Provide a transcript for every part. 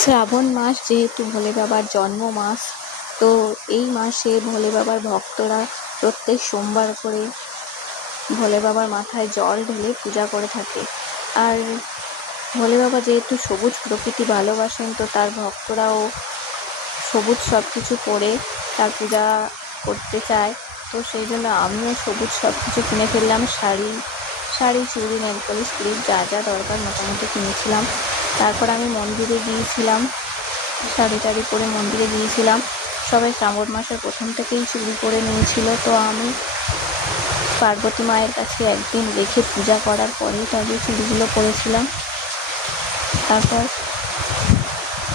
শ্রাবণ মাস যেহেতু ভোলে বাবার জন্ম মাস, তো এই মাসে ভোলে বাবার ভক্তরা প্রত্যেক সোমবার করে ভোলে বাবার মাথায় জল ঢেলে পূজা করে থাকে। আর ভোলে বাবা যেহেতু সবুজ প্রকৃতি ভালোবাসেন, তো তার ভক্তরাও সবুজ সব কিছু পরে তার পূজা করতে চায়। তো সেই জন্য আমিও সবুজ সব কিছু কিনে ফেললাম। শাড়ি, চুড়ি, নেলপালিশ, ক্লিপ, যা যা দরকার মোটামুটি কিনেছিলাম। তারপর আমি মন্দিরে গিয়েছিলাম, শাড়ি টাড়ি পরে মন্দিরে গিয়েছিলাম। সবাই শ্রাবণ মাসের প্রথম থেকেই চুড়ি পরে নিয়েছিল, তো আমি পার্বতী মায়ের কাছে একদিন রেখে পূজা করার পরেই তবে চুড়িগুলো পরেছিলাম। তারপর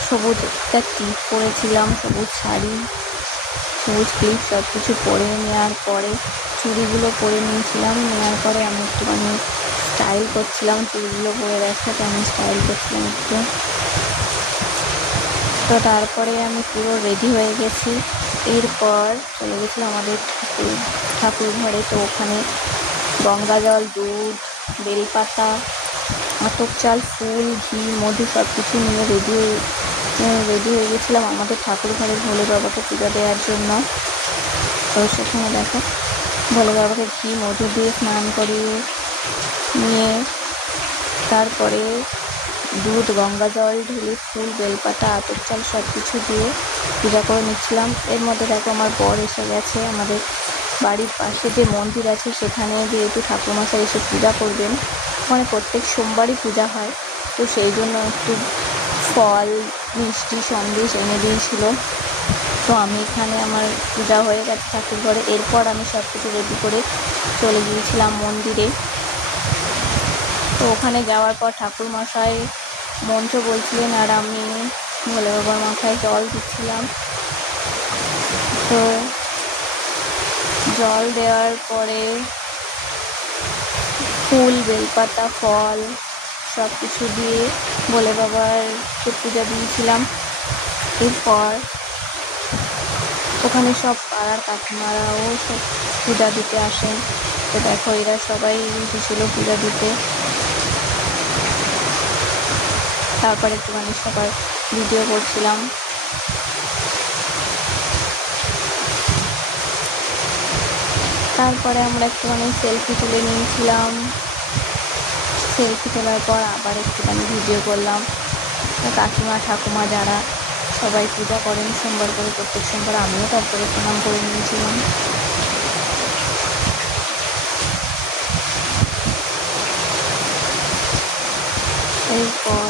সবুজ একটা টিপ পরেছিলাম, সবুজ শাড়ি, সবুজ ক্লিপ সব কিছু পরে নেওয়ার পরে চুড়িগুলো পরে নিয়েছিলাম। নেওয়ার পরে আমি একটুখানি স্টাইল করছিলাম, চুড়িগুলো পরে দেখাতে আমি স্টাইল করছিলাম একটু। তো তারপরে আমি পুরো রেডি হয়ে গেছি। এরপর চলে গেছিলাম আমাদের ঠাকুর ঘরে। তো ওখানে গঙ্গা জল, দুধ, বেলপাতা, আতপ চাল, ফুল, ঘি, মধু সব কিছু নিয়ে রেডি হয়ে গেছিলাম আমাদের ঠাকুর ঘরে ভোলে বাবাকে পূজা দেওয়ার জন্য। তো সেখানে দেখো ভোলে বাবাকে ঘি মধু দিয়ে স্নান করিয়ে নিয়ে তারপরে দুধ, গঙ্গা জল ঢেলে ফুল, বেলপাতা, আতপ চাল সব কিছু দিয়ে পূজা করে নিচ্ছিলাম। এর মধ্যে দেখো আমার বর এসে গেছে। আমাদের বাড়ির পাশে যে মন্দির আছে সেখানে যেহেতু ঠাকুরমশাই এসে পূজা করবেন, ওখানে প্রত্যেক সোমবারই পূজা হয়, তো সেই জন্য একটু ফল, মিষ্টি, সন্দেশ এনে দিয়েছিল। তো আমি এখানে আমার পূজা হয়ে গেছে ঠাকুর ঘরে। এরপর আমি সব কিছু রেডি করে চলে গিয়েছিলাম মন্দিরে। তো ওখানে যাওয়ার পর ঠাকুরমশাই মন্ত্র বলছিলেন আর আমি ভোলে বাবার মাথায় জল দিচ্ছিলাম। তো জল দেওয়ার পরে ফুল, বেলপাতা, ফল সব কিছু দিয়ে ভোলে বাবারকে পূজা দিয়েছিলাম। এরপর ওখানে সব পাড়ার কাকিমারাও সব পূজা দিতে আসেন। তো দেখো এরা সবাই এসেছিল পূজা দিতে। তারপর একটুখানি সবার ভিডিও করছিলাম। তারপরে আমরা একটুখানি সেলফি তুলে নিয়েছিলাম। সেলফি তোলার পর আবার একটুখানি ভিডিও করলাম। কাকিমা ঠাকুমা যারা সবাই পূজা করেন সোমবার করে, প্রত্যেক সোমবার আমিও তারপরে প্রণাম করে নিয়েছিলাম। এরপর